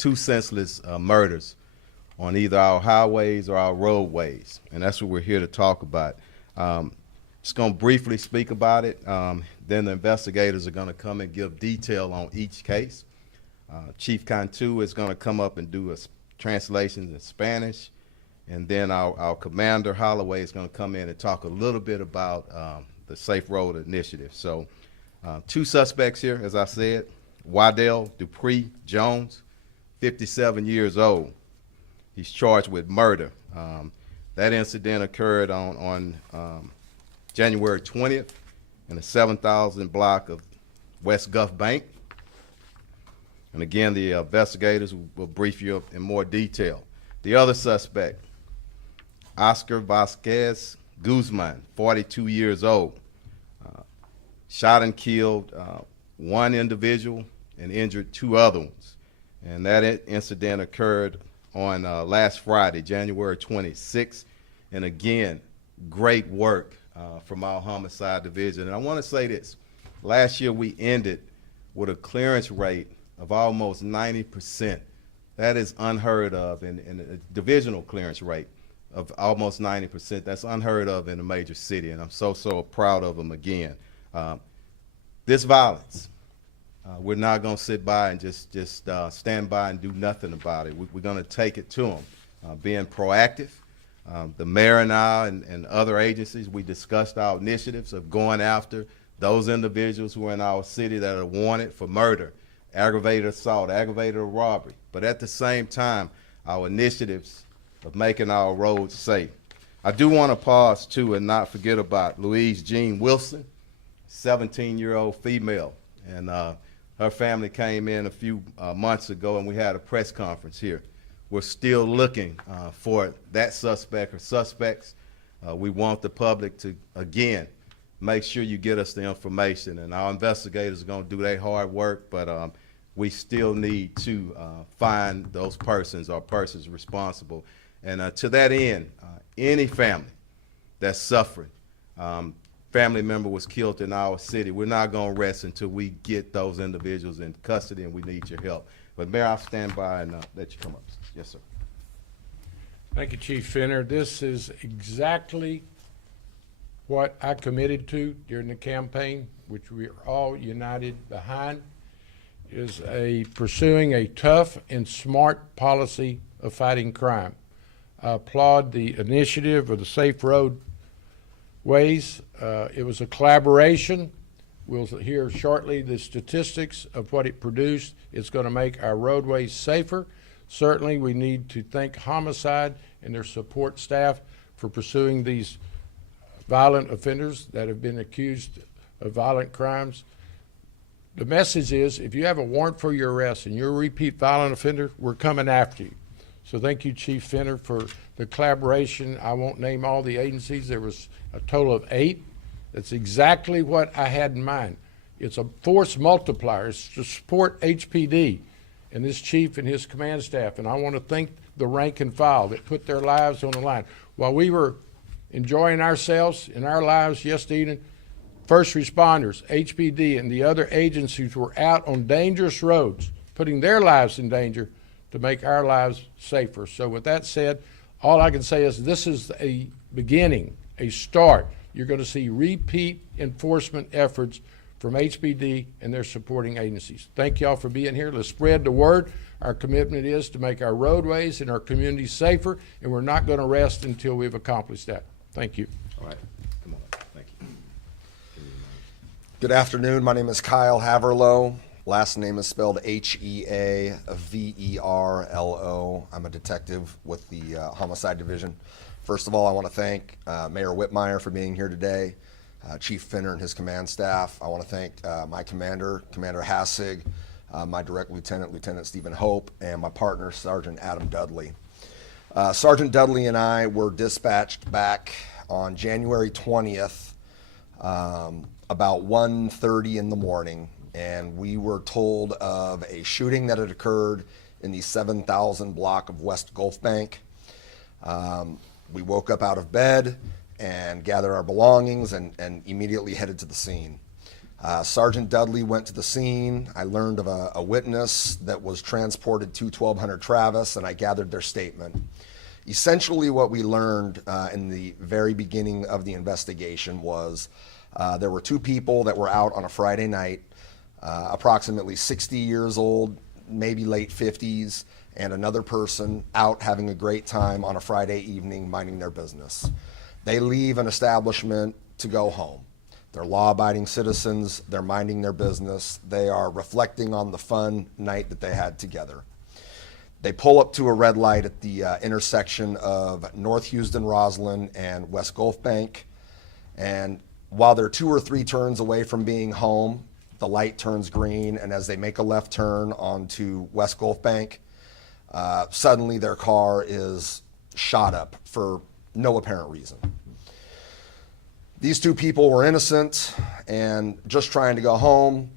two senseless murders on either our highways or our roadways, and that's what we're here to talk about. Just going to briefly speak about it. Then the investigators are going to come and give detail on each case. Chief Cantu is going to come up and do a translation in Spanish, and then our commander Holloway is going to come in and talk a little bit about the Safe Road Initiative. So, two suspects here, as I said: Waddell Dupree Jones, 57 years old. He's charged with murder. That incident occurred on January 20th in the 7,000 block of West Gulf Bank. And again, the investigators will brief you in more detail. The other suspect, Oscar Vasquez Guzman, 42 years old, shot and killed one individual and injured two other ones. And that incident occurred on last Friday, January 26th. And again, great work from our homicide division. And I want to say this: last year we ended with a clearance rate of almost 90%. That is unheard of, in a divisional clearance rate of almost 90%. That's unheard of in a major city, and I'm so proud of them again. This violence, we're not going to sit by and just stand by and do nothing about it. We're going to take it to them, being proactive. The mayor and I and other agencies, we discussed our initiatives of going after those individuals who are in our city that are wanted for murder, aggravated assault, aggravated robbery, but at the same time, our initiatives of making our roads safe. I do want to pause too and not forget about Louise Jean Wilson, 17-year-old female, and her family came in a few months ago, and we had a press conference here. We're still looking for that suspect or suspects. We want the public to, again, make sure you get us the information, and our investigators are going to do their hard work, but we still need to find those persons or persons responsible. And to that end, any family that's suffering, family member was killed in our city, we're not going to rest until we get those individuals in custody, and we need your help. But Mayor, I'll stand by and let you come up. Yes, sir. Thank you, Chief Finner. This is exactly what I committed to during the campaign, which we are all united behind, is pursuing a tough and smart policy of fighting crime. I applaud the initiative of the Safe Road Ways. It was a collaboration. We'll hear shortly the statistics of what it produced. It's going to make our roadways safer. Certainly, we need to thank Homicide and their support staff for pursuing these violent offenders that have been accused of violent crimes. The message is, if you have a warrant for your arrest and you're a repeat violent offender, we're coming after you. So thank you, Chief Finner, for the collaboration. I won't name all the agencies. There was a total of 8. That's exactly what I had in mind. It's a force multiplier. It's to support HPD and this chief and his command staff. And I want to thank the rank and file that put their lives on the line. While we were enjoying ourselves in our lives yesterday evening, first responders, HPD, and the other agencies were out on dangerous roads, putting their lives in danger to make our lives safer. So with that said, all I can say is this is a beginning, a start. You're going to see repeat enforcement efforts from HPD and their supporting agencies. Thank y'all for being here. Let's spread the word. Our commitment is to make our roadways and our communities safer, and we're not going to rest until we've accomplished that. Thank you. All right. Come on. Thank you. Good afternoon. My name is Kyle Haverlow. Last name is spelled H-E-A-V-E-R-L-O. I'm a detective with the Homicide Division. First of all, I want to thank Mayor Whitmire for being here today, Chief Finner and his command staff. I want to thank my commander, Commander Hassig, my direct lieutenant, Lieutenant Stephen Hope, and my partner, Sergeant Adam Dudley. Sergeant Dudley and I were dispatched back on January 20th, about 1:30 in the morning, and we were told of a shooting that had occurred in the 7,000 block of West Gulf Bank. We woke up out of bed and gathered our belongings and immediately headed to the scene. Sergeant Dudley went to the scene. I learned of a witness that was transported to 1200 Travis, and I gathered their statement. Essentially, what we learned in the very beginning of the investigation was there were two people that were out on a Friday night, approximately 60 years old, maybe late 50s, and another person out having a great time on a Friday evening minding their business. They leave an establishment to go home. They're law-abiding citizens, they're minding their business, they are reflecting on the fun night that they had together. They pull up to a red light at the intersection of North Houston Roslyn and West Gulf Bank, and while they're 2 or 3 turns away from being home, the light turns green, and as they make a left turn onto West Gulf Bank, suddenly their car is shot up for no apparent reason. These two people were innocent and just trying to go home.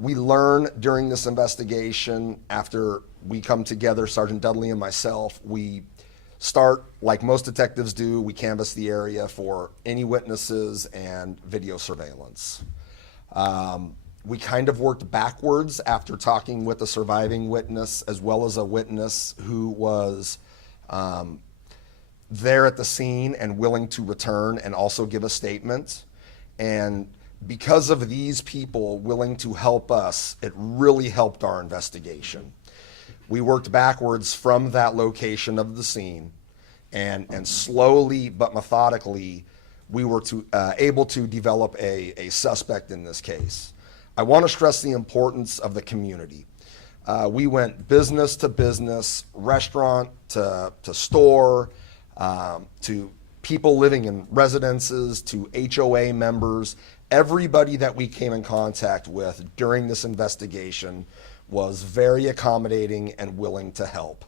We learn during this investigation, after we come together, Sergeant Dudley and myself, we start, like most detectives do, we canvass the area for any witnesses and video surveillance. We kind of worked backwards after talking with a surviving witness as well as a witness who was there at the scene and willing to return and also give a statement. And because of these people willing to help us, it really helped our investigation. We worked backwards from that location of the scene, and slowly but methodically, we were able to develop a suspect in this case. I want to stress the importance of the community. We went business to business, restaurant to store, to people living in residences, to HOA members. Everybody that we came in contact with during this investigation was very accommodating and willing to help.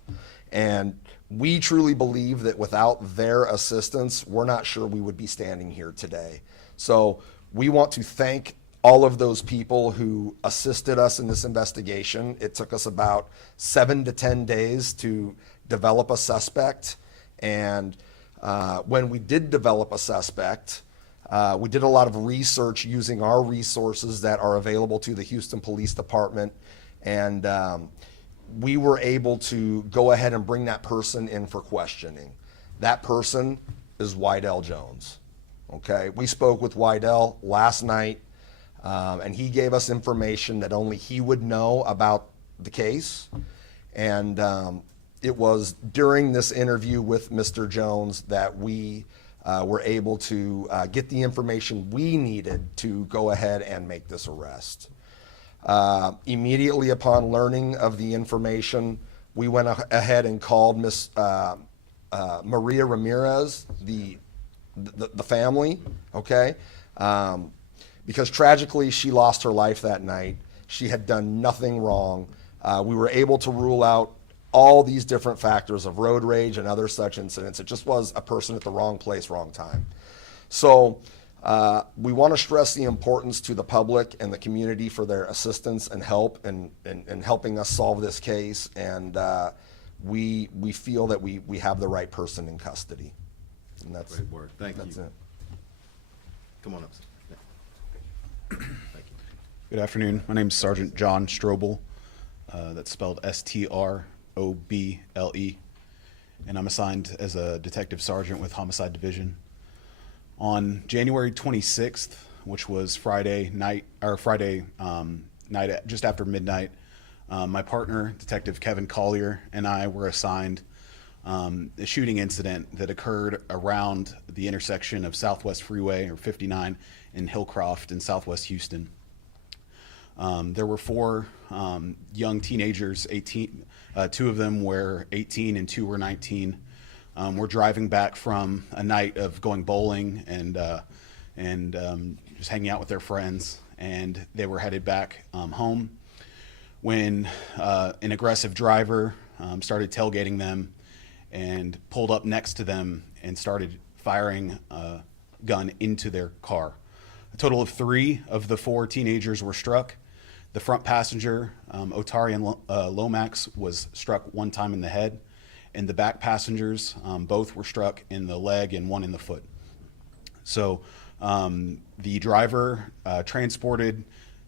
And we truly believe that without their assistance, we're not sure we would be standing here today. So we want to thank all of those people who assisted us in this investigation. It took us about 7 to 10 days to develop a suspect. And when we did develop a suspect, we did a lot of research using our resources that are available to the Houston Police Department. And we were able to go ahead and bring that person in for questioning. That person is Wydell Jones. Okay, we spoke with Wydell last night, and he gave us information that only he would know about the case. And it was during this interview with Mr. Jones that we were able to get the information we needed to go ahead and make this arrest. Immediately upon learning of the information, we went ahead and called Miss Maria Ramirez, the family, okay? Because tragically she lost her life that night. She had done nothing wrong. We were able to rule out all these different factors of road rage and other such incidents. It just was a person at the wrong place, wrong time. So we want to stress the importance to the public and the community for their assistance and help in helping us solve this case. And we feel that we have the right person in custody. And that's Great work. Thank you. That's it. Come on up, sir. Thank you. Good afternoon. My name is Sergeant John Strobel. That's spelled Stroble, and I'm assigned as a detective sergeant with Homicide Division. On January 26th, which was Friday night at just after midnight, my partner, Detective Kevin Collier, and I were assigned a shooting incident that occurred around the intersection of Southwest Freeway, or 59, in Hillcroft in Southwest Houston. There were 4 young teenagers, 18. 2 of them were 18 and 2 were 19. We're driving back from a night of going bowling and just hanging out with their friends, and they were headed back home when an aggressive driver started tailgating them and pulled up next to them and started firing a gun into their car. A total of 3 of the 4 teenagers were struck. The front passenger, Otarian Lomax, was struck 1 time in the head, and the back passengers both were struck in the leg and 1 in the foot. So The driver transported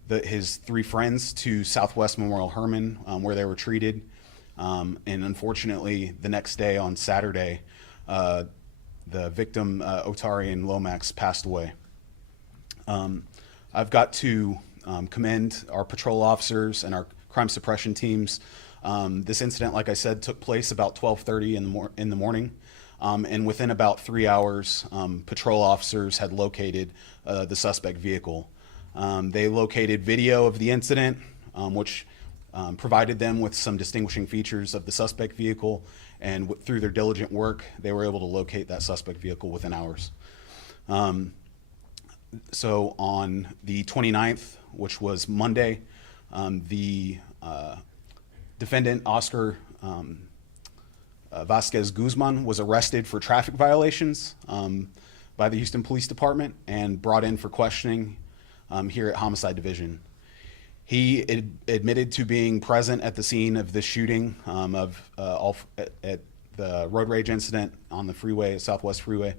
his three friends to Southwest Memorial Hermann, where they were treated. And unfortunately, the next day on Saturday, the victim, Otarian Lomax, passed away. I've got to commend our patrol officers and our crime suppression teams. This incident, like I said, took place about 12:30 in the morning. And within about 3 hours, patrol officers had located the suspect vehicle. They located video of the incident, which provided them with some distinguishing features of the suspect vehicle, and through their diligent work, they were able to locate that suspect vehicle within hours. So on the 29th, which was Monday, the defendant, Oscar Vasquez Guzman, was arrested for traffic violations by the Houston Police Department and brought in for questioning here at Homicide Division. He admitted to being present at the scene of the shooting at the road rage incident on the freeway, Southwest Freeway.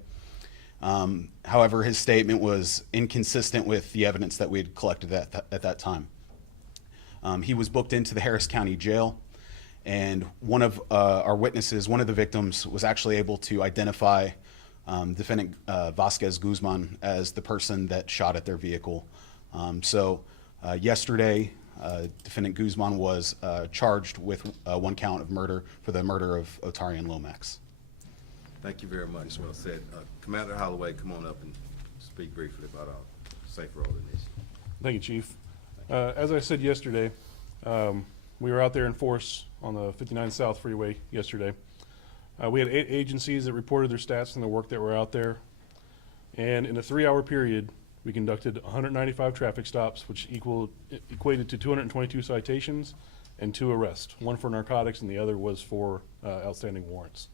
However, his statement was inconsistent with the evidence that we had collected at that time. He was booked into the Harris County Jail, and one of our witnesses, one of the victims, was actually able to identify defendant Vasquez Guzman as the person that shot at their vehicle. Yesterday, defendant Guzman was charged with one count of murder for the murder of Otarian Lomax. Thank you very much. Well said. Commander Holloway, come on up and speak briefly about our safe road initiative. Thank you, Chief. As I said yesterday, we were out there in force on the 59 South Freeway yesterday. We had 8 agencies that reported their stats and the work that were out there. And in a 3-hour period, we conducted 195 traffic stops, which equated to 222 citations and 2 arrests, one for narcotics and the other was for outstanding warrants.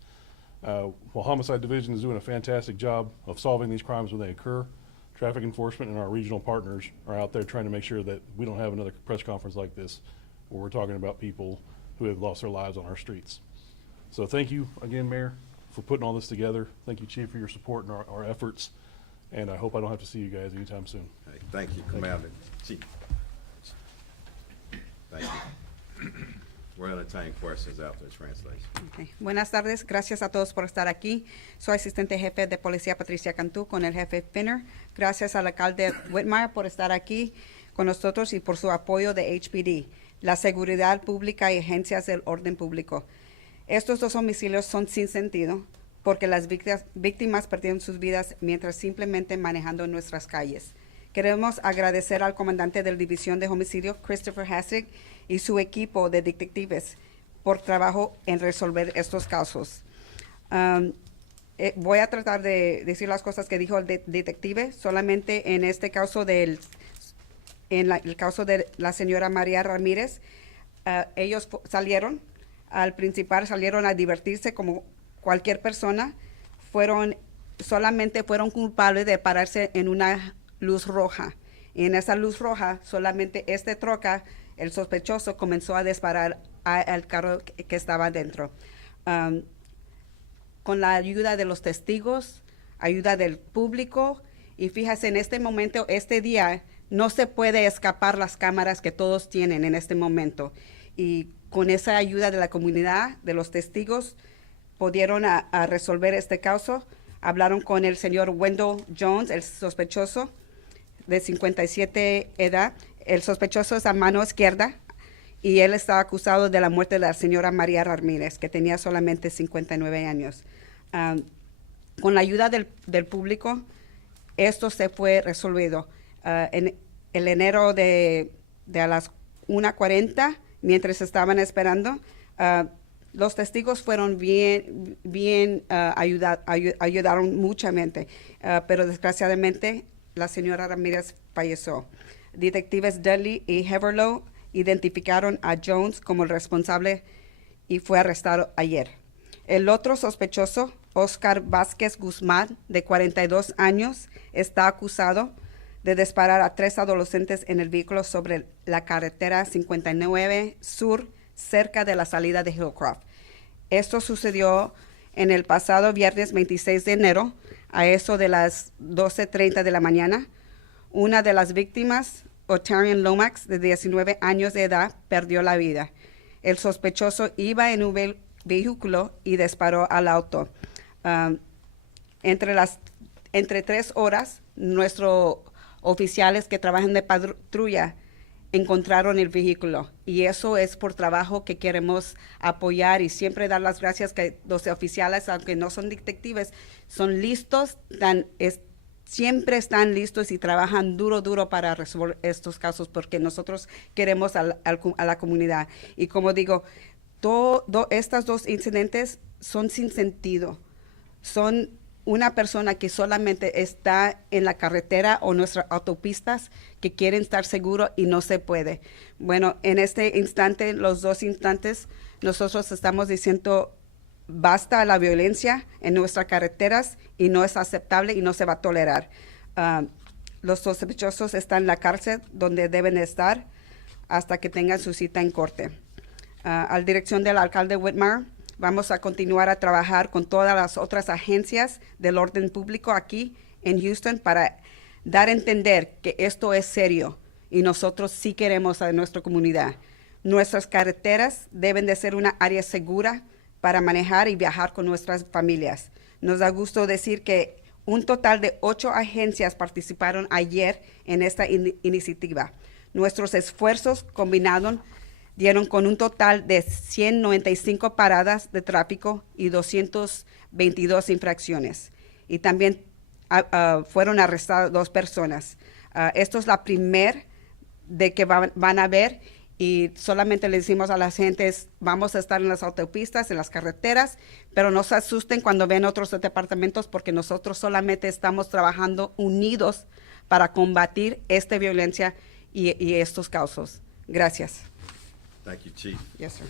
While Homicide Division is doing a fantastic job of solving these crimes when they occur, traffic enforcement and our regional partners are out there trying to make sure that we don't have another press conference like this where we're talking about people who have lost their lives on our streets. So thank you again, Mayor, for putting all this together. Thank you, Chief, for your support and our efforts. And I hope I don't have to see you guys anytime soon. Hey, thank you, Commander. Chief. Thank you. We'll entertain questions after the translation. Okay. Buenas tardes, gracias a todos por estar aquí. Soy asistente jefe de policía Patricia Cantú con el jefe Finner. Gracias al alcalde Whitmire por estar aquí con nosotros y por su apoyo de HPD, la seguridad pública y agencias del orden público. Estos 2 homicidios son sin sentido porque las víctimas perdieron sus vidas mientras simplemente manejando en nuestras calles. Queremos agradecer al comandante de la División de Homicidio, Christopher Hassig, y su equipo de detectives por trabajo en resolver estos casos. Voy a tratar de decir las cosas que dijo el detective, solamente en este caso el caso de la señora María Ramírez. Ellos salieron, al principal salieron a divertirse como cualquier persona, solamente fueron culpables de pararse en una luz roja. Y en esa luz roja, solamente troca, el sospechoso, comenzó a disparar al carro que estaba dentro. Con la ayuda de los testigos, ayuda del público, y fíjate, en este momento, este día, no se puede escapar las cámaras que todos tienen en este momento. Y con esa ayuda de la comunidad, de los testigos, pudieron a resolver este caso. Hablaron con el señor Wendell Jones, el sospechoso, de 57 edad. El sospechoso es a mano izquierda y él está acusado de la muerte de la señora María Ramírez, que tenía solamente 59 años. Con la ayuda del público, esto se fue resolvido. En el enero de a las 1:40, mientras estaban esperando, los testigos fueron ayudaron muchamente, pero desgraciadamente la señora Ramírez falleció. Detectives Dudley y Heverlow identificaron a Jones como el responsable y fue arrestado ayer. El otro sospechoso, Oscar Vázquez Guzmán, de 42 años, está acusado de disparar a 3 adolescentes en el vehículo sobre la carretera 59 Sur, cerca de la salida de Hillcroft. Esto sucedió en el pasado viernes 26 de enero A eso de las 12:30 de la mañana, una de las víctimas, Otarian Lomax, de 19 años de edad, perdió la vida. El sospechoso iba en un vehículo y disparó al auto. Entre 3 horas, nuestros oficiales que trabajan de patrulla encontraron el vehículo, y eso es por trabajo que queremos apoyar y siempre dar las gracias que los oficiales, aunque no son detectives, son listos, siempre están listos y trabajan duro para resolver estos casos porque nosotros queremos a la comunidad. Y como digo, estos 2 incidentes son sin sentido, son una persona que solamente está en la carretera o nuestras autopistas que quieren estar seguros y no se puede. Bueno, en este instante, los 2 instantes, nosotros estamos diciendo basta a la violencia en nuestras carreteras y no es aceptable y no se va a tolerar. Los sospechosos están en la cárcel donde deben estar hasta que tengan su cita en corte. A la dirección del alcalde Whitmire, vamos a continuar a trabajar con todas las otras agencias del orden público aquí en Houston para dar a entender que esto es serio y nosotros sí queremos a nuestra comunidad. Nuestras carreteras deben de ser una área segura para manejar y viajar con nuestras familias. Nos da gusto decir que un total de 8 agencias participaron ayer en esta iniciativa. Nuestros esfuerzos combinados dieron con un total de 195 paradas de tráfico y 222 infracciones. Y también fueron arrestadas 2 personas. Esto es la primera de que van a ver, y solamente le decimos a las gentes, vamos a estar en las autopistas, en las carreteras, pero no se asusten cuando ven otros departamentos porque nosotros solamente estamos trabajando unidos para combatir esta violencia y estos casos. Gracias. Thank you, Chief. Yes, sir.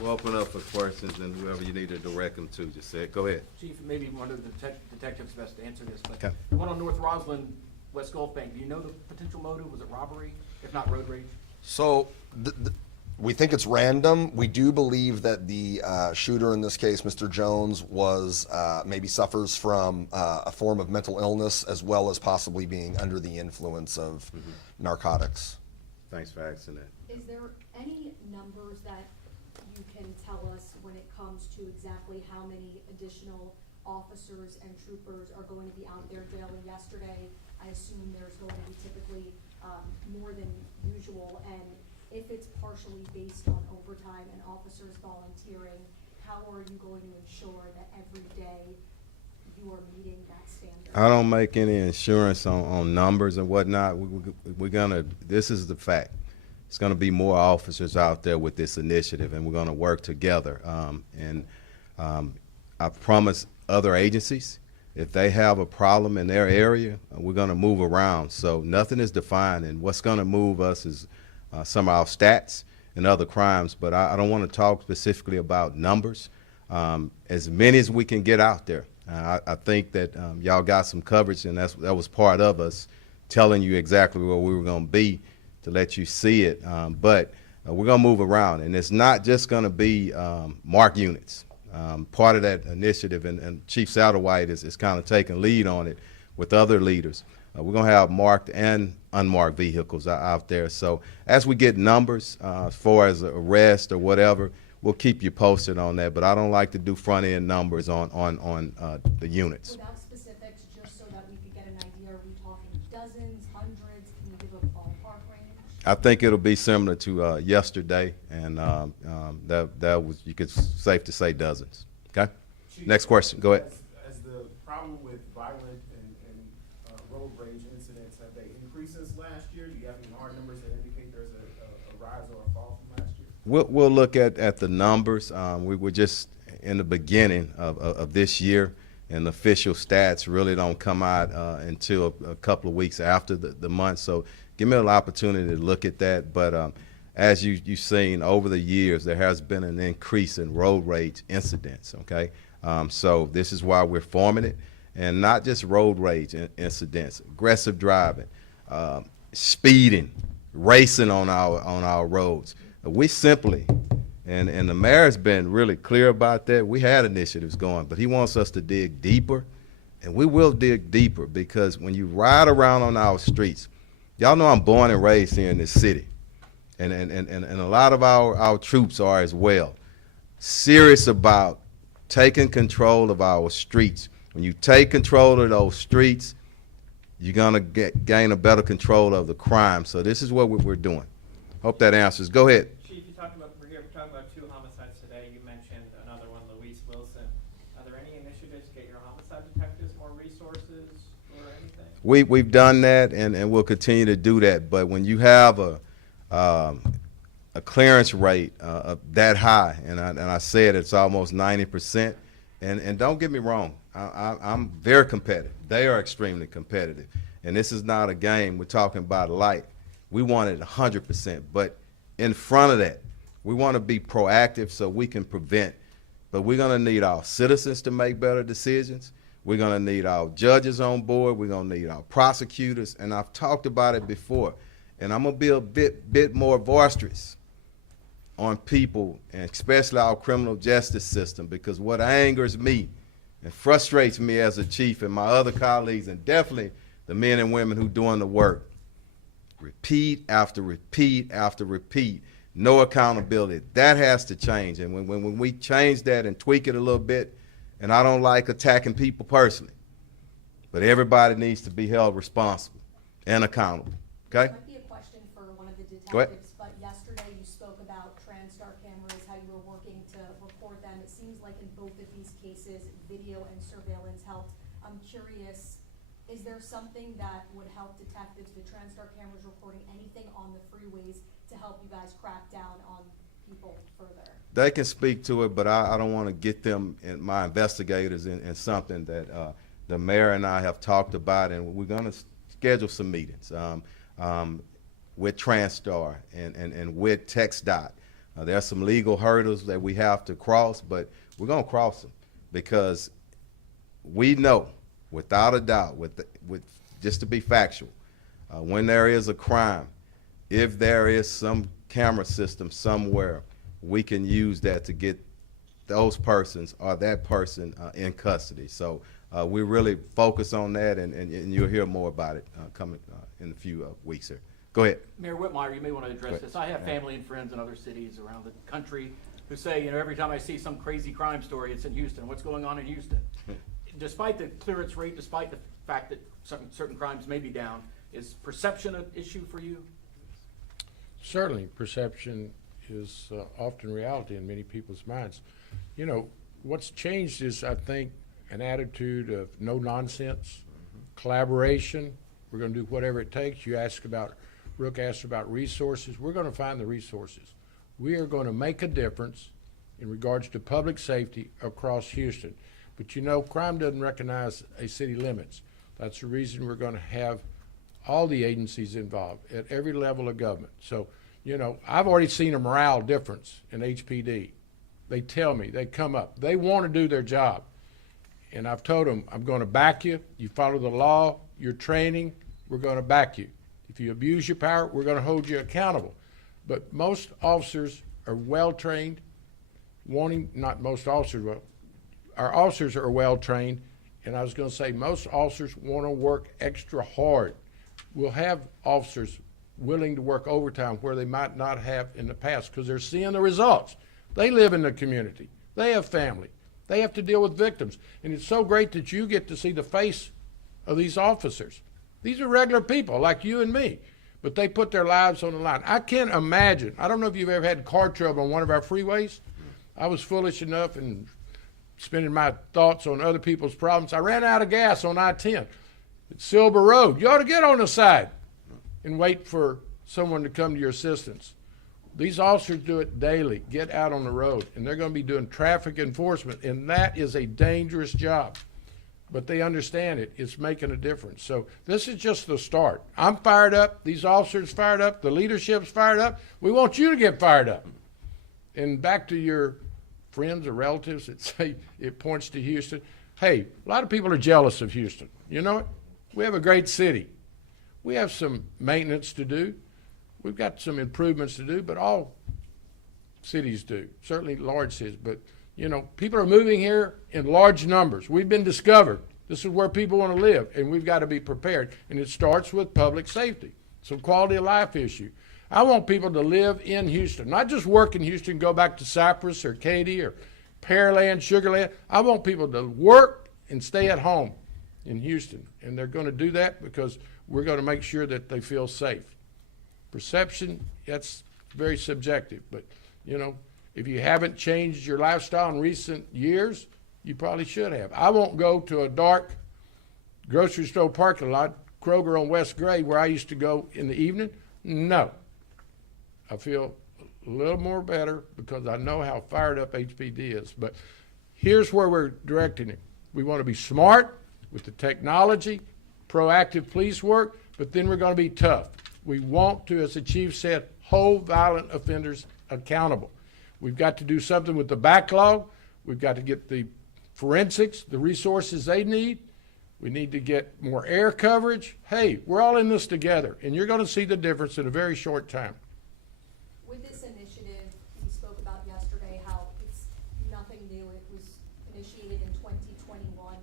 We'll open up for questions, and whoever you need to direct them to, just say it. Go ahead. Chief, maybe one of the detectives best to answer this, but Okay. the one on North Roslyn, West Gulf Bank, do you know the potential motive? Was it robbery, if not road rage? So we think it's random. We do believe that the shooter in this case, Mr. Jones, was maybe suffers from a form of mental illness as well as possibly being under the influence of narcotics. Thanks for asking that. Is there any numbers that you can tell us when it comes to exactly how many additional officers and troopers are going to be out there daily? Yesterday, I assume there's going to be typically more than usual, and if it's partially based on overtime and officers volunteering, how are you going to ensure that every day you are meeting that standard? I don't make any insurance on numbers and whatnot. This is the fact. It's gonna be more officers out there with this initiative, and we're gonna work together. I promise other agencies, if they have a problem in their area, we're gonna move around. So nothing is defined, and what's gonna move us is some of our stats and other crimes, but I don't wanna talk specifically about numbers. As many as we can get out there. I think that y'all got some coverage, and that was part of us telling you exactly where we were gonna be to let you see it. But we're gonna move around, and it's not just gonna be marked units. Part of that initiative, and Chief Satterwhite is kind of taking lead on it with other leaders. We're gonna have marked and unmarked vehicles out there. So as we get numbers, as far as arrest or whatever, we'll keep you posted on that. But I don't like to do front end numbers on the units. Without specifics, just so that we could get an idea, are we talking dozens, hundreds? Can you give a ballpark range? I think it'll be similar to yesterday, and that was, you could safe to say, dozens. Okay. Chief, Next question. Go ahead. As the problem with violent and road rage incidents, have they increased since last year? Do you have any hard numbers that indicate there's a rise or a fall from last year? We'll look at the numbers. We were just in the beginning of this year, and the official stats really don't come out until a couple of weeks after the month. So give me an opportunity to look at that. But as you've seen over the years, there has been an increase in road rage incidents, okay? So this is why we're forming it, and not just road rage incidents, aggressive driving, speeding, racing on our roads. We simply, and the mayor's been really clear about that. We had initiatives going, but he wants us to dig deeper And we will dig deeper, because when you ride around on our streets, y'all know I'm born and raised here in this city. And a lot of our troops are as well. Serious about taking control of our streets. When you take control of those streets, you're gonna gain a better control of the crime. So this is what we're doing. Hope that answers. Go ahead. Chief, we're talking about 2 homicides today. You mentioned another one, Luis Wilson. Are there any initiatives to get your homicide detectives more resources or anything? We've done that, and we'll continue to do that. But when you have a clearance rate that high, and I said it's almost 90%, and don't get me wrong, I'm very competitive. They are extremely competitive, and this is not a game. We're talking about life. We want it 100%, but in front of that, we want to be proactive so we can prevent. But we're going to need our citizens to make better decisions. We're going to need our judges on board. We're going to need our prosecutors, and I've talked about it before, and I'm going to be a bit more boisterous on people, and especially our criminal justice system, because what angers me and frustrates me as a chief and my other colleagues, and definitely the men and women who doing the work, repeat after repeat after repeat, no accountability. That has to change. And when we change that and tweak it a little bit, and I don't like attacking people personally, but everybody needs to be held responsible and accountable. Okay? Might be a question for one of the Go ahead. detectives, but yesterday you spoke about TransStar cameras, how you were working to record them. It seems like in both of these cases, video and surveillance helped. I'm curious, is there something that would help detectives, the TransStar cameras recording anything on the freeways to help you guys crack down on people further? They can speak to it, but I don't want to get them and my investigators in something that the mayor and I have talked about, and we're going to schedule some meetings with TransStar and with TxDOT. There are some legal hurdles that we have to cross, but we're going to cross them, because we know, without a doubt, with just to be factual, when there is a crime, if there is some camera system somewhere, we can use that to get those persons or that person in custody. So we really focus on that, and you'll hear more about it coming in a few weeks here. Go ahead. Mayor Whitmire, you may want to address this. I have family and friends in other cities around the country who say, every time I see some crazy crime story, it's in Houston. What's going on in Houston? Despite the clearance rate, despite the fact that certain crimes may be down, is perception an issue for you? Certainly, perception is often reality in many people's minds. What's changed is, I think, an attitude of no nonsense, collaboration. We're going to do whatever it takes. Brooke asked about resources. We're going to find the resources. We are going to make a difference in regards to public safety across Houston. But crime doesn't recognize a city limits. That's the reason we're going to have all the agencies involved at every level of government. So, I've already seen a morale difference in HPD. They tell me, they come up, they want to do their job. And I've told them, I'm going to back you. You follow the law, your training, we're going to back you. If you abuse your power, we're going to hold you accountable. But most officers are well-trained, not most officers, but our officers are well-trained, and I was going to say most officers want to work extra hard. We'll have officers willing to work overtime where they might not have in the past, because they're seeing the results. They live in the community. They have family. They have to deal with victims. And it's so great that you get to see the face of these officers. These are regular people like you and me, but they put their lives on the line. I can't imagine. I don't know if you've ever had car trouble on one of our freeways. I was foolish enough and spending my thoughts on other people's problems. I ran out of gas on I-10 at Silver Road. You ought to get on the side and wait for someone to come to your assistance. These officers do it daily. Get out on the road, and they're going to be doing traffic enforcement, and that is a dangerous job. But they understand it. It's making a difference. So this is just the start. I'm fired up. These officers fired up. The leadership's fired up. We want you to get fired up. And back to your friends or relatives that say it points to Houston. Hey, a lot of people are jealous of Houston. You know what? We have a great city. We have some maintenance to do. We've got some improvements to do, but all cities do, certainly large cities. But, people are moving here in large numbers. We've been discovered This is where people want to live, and we've got to be prepared. And it starts with public safety. It's a quality of life issue. I want people to live in Houston, not just work in Houston, go back to Cypress or Katy or Pearland, Sugarland. I want people to work and stay at home in Houston. And they're going to do that because we're going to make sure that they feel safe. Perception, that's very subjective. But, you know, if you haven't changed your lifestyle in recent years, you probably should have. I won't go to a dark grocery store parking lot, Kroger on West Gray, where I used to go in the evening. No. I feel a little more better because I know how fired up HPD is. But here's where we're directing it. We want to be smart with the technology, proactive police work, but then we're going to be tough. We want to, as the chief said, hold violent offenders accountable. We've got to do something with the backlog. We've got to get the forensics, the resources they need. We need to get more air coverage. Hey, we're all in this together, and you're going to see the difference in a very short time. With this initiative, we spoke about yesterday how it's nothing new. It was initiated in 2021.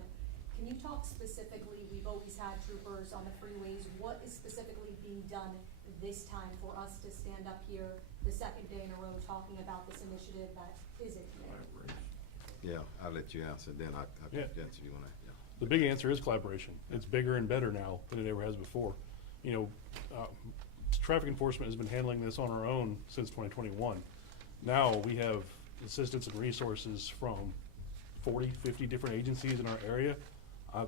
Can you talk specifically, we've always had troopers on the freeways. What is specifically being done this time for us to stand up here the second day in a row talking about this initiative that isn't new? Yeah, I'll let you answer, then I'll Yeah. answer you on that. Yeah. The big answer is collaboration. It's bigger and better now than it ever has before. You know, traffic enforcement has been handling this on our own since 2021. Now we have assistance and resources from 40, 50 different agencies in our area.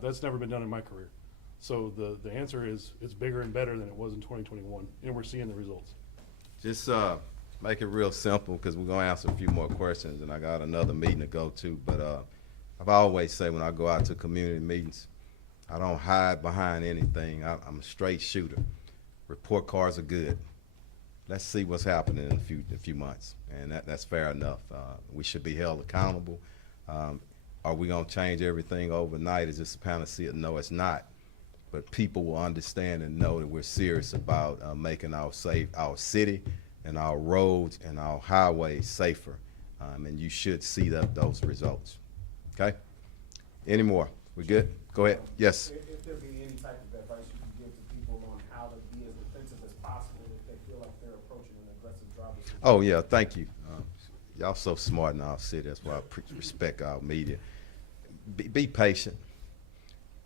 That's never been done in my career. So the answer is it's bigger and better than it was in 2021, and we're seeing the results. Just make it real simple because we're going to answer a few more questions, and I got another meeting to go to. But I've always say when I go out to community meetings, I don't hide behind anything. I'm a straight shooter. Report cards are good. Let's see what's happening in a few months, and that's fair enough. We should be held accountable. Are we going to change everything overnight? Is this a panacea? No, it's not. But people will understand and know that we're serious about making our city and our roads and our highways safer. And you should see those results. Okay? Any more? We good? Go ahead. Yes. If there be any type of advice you can give to people on how to be as defensive as possible if they feel like they're approaching an aggressive driver's seat? Oh, yeah, thank you. Y'all so smart in our city. That's why I respect our media. Be patient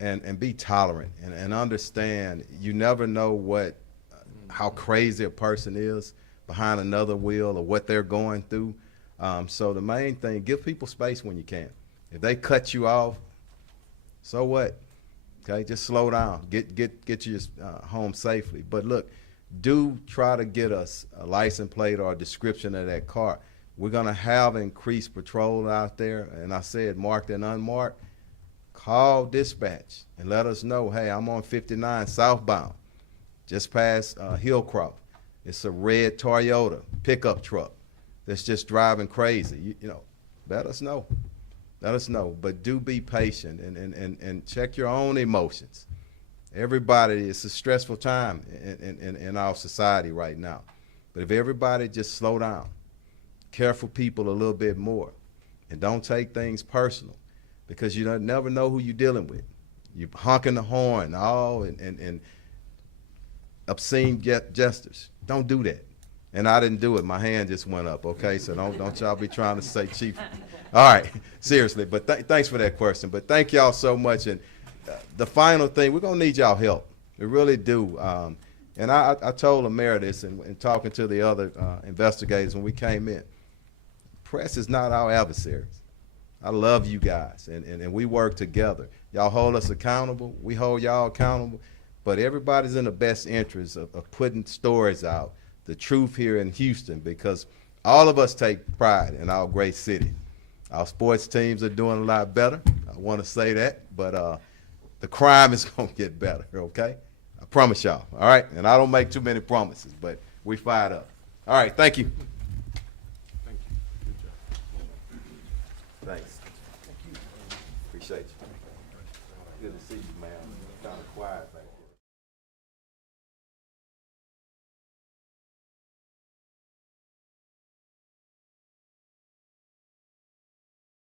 and be tolerant and understand you never know how crazy a person is behind another wheel or what they're going through. So the main thing, give people space when you can. If they cut you off, so what? Okay, just slow down. Get you home safely. But look, do try to get us a license plate or a description of that car. We're gonna have increased patrol out there, and I said marked and unmarked. Call dispatch and let us know, hey, I'm on 59 southbound, just past Hillcroft. It's a red Toyota pickup truck that's just driving crazy. You know, let us know. Let us know. But do be patient and check your own emotions. Everybody, it's a stressful time in our society right now. But if everybody just slow down, care for people a little bit more, and don't take things personal, because you don't never know who you're dealing with. You honking the horn, and obscene gestures. Don't do that. And I didn't do it. My hand just went up. Okay, so don't y'all be trying to say chief. All right, seriously. But thanks for that question. But thank y'all so much. And the final thing, we're gonna need y'all help. We really do. And I told the mayor this, and talking to the other investigators when we came in. Press is not our adversaries. I love you guys, and we work together. Y'all hold us accountable. We hold y'all accountable. But everybody's in the best interest of putting stories out, the truth here in Houston, because all of us take pride in our great city. Our sports teams are doing a lot better. I want to say that, but the crime is going to get better, okay? I promise y'all, all right? And I don't make too many promises, but we fired up. All right, thank you. Thank you. Good job. Thanks. Appreciate you. Good to see you, man. Kind of quiet.